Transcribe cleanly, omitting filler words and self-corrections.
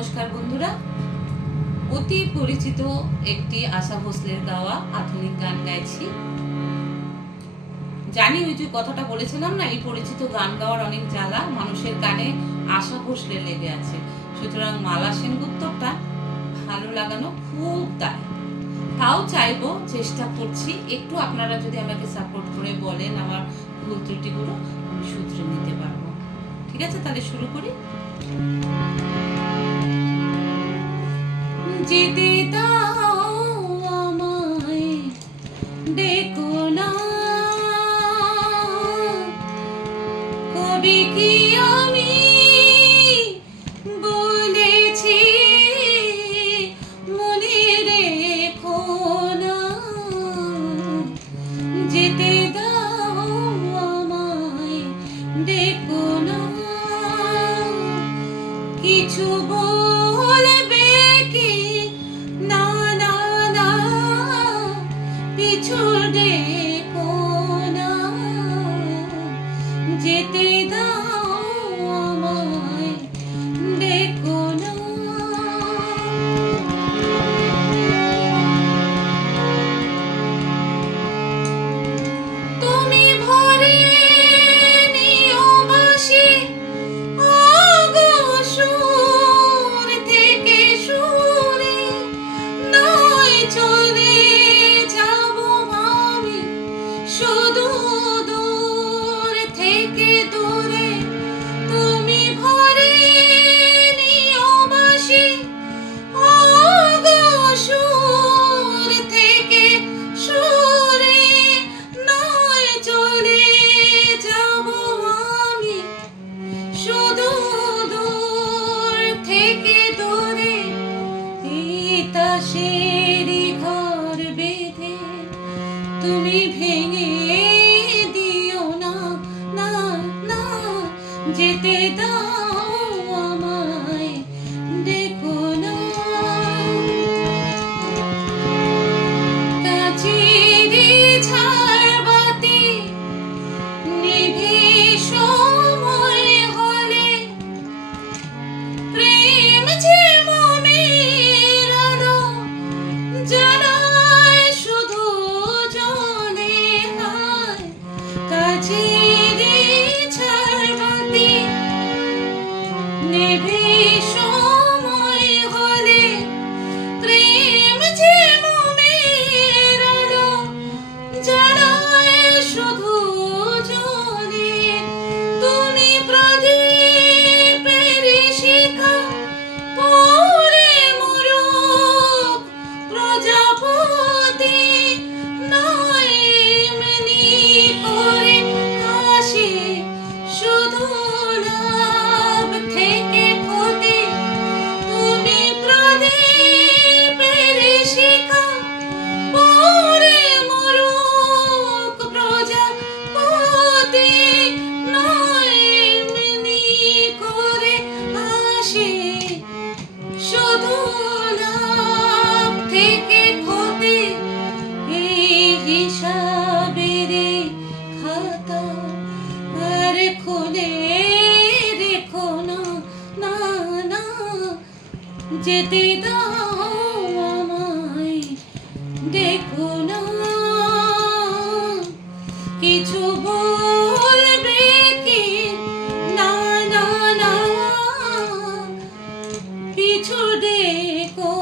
নমস্কার বন্ধুরা, অতি পরিচিত একটি আশা ভোসলের গাওয়া আধুনিক গান গাইছি। জানি ওই যে কথাটা বলেছিলাম না, এই পরিচিত গান গাওয়ার অনেক জ্বালা মানুষের কানে আশা ভোসলে লেগে আছে, সুতরাং মালা সেনগুপ্তটা ভালো লাগানো খুব দায়। তাও চাইবো, চেষ্টা করছি, একটু আপনারা যদি আমাকে সাপোর্ট করে বলেন আমার ভুল ত্রুটিগুলো আমি শুধরে নিতে পারবো। ঠিক আছে, তাহলে শুরু করি। যেতে দাও আমায়, ডেকো না, কবি কি আমি বলেছি মনে রেখো না। যেতে দাও আমায়, ডেকো না, কিছু বলবে কি না না না, পিছু ডেকো না। যেতে দাও আমায়, ডেকো না। তুমি ভরে নিও বাঁশি, চলে যাব আমি শুধু দূর থেকে দূরে। তুমি ভরে নিও বাঁশি, সুর থেকে সুরে, নয় চলে যাব আমি শুধু দূর থেকে দূরে। তাসেরি ঘর বেঁধে তুমি ভেঙে দিও না না না। যেতে দাও আমায়, দেখো না। কাছেরই ঝাড়বাতি নিভে সময় হলে, প্রেম যে মনের আলো জ্বালায় শুধু জ্বলে। হায় কাছেরই ঝাড়বাতি নিভে সময় হলে, প্রেম যে মনের আলো জ্বালায় শুধু জ্বলে। তুমি প্রদীপের শিখা পরে মরুক প্রজাপতি, নয় এমনি করে হাসি শুধু লাভ থেকে ক্ষতি। তুমি প্রদীপের শিখা পরে মরুক প্রজাপতি, নয় এমনি করে হাসি শুধু লাভ থেকে ক্ষতি। এই হিসাবের খাতা আর খুলে রেখো না না না। যেতে দাও আমায়, দেখো না। কিছু বলবে কি না না না, পিছু ডেকো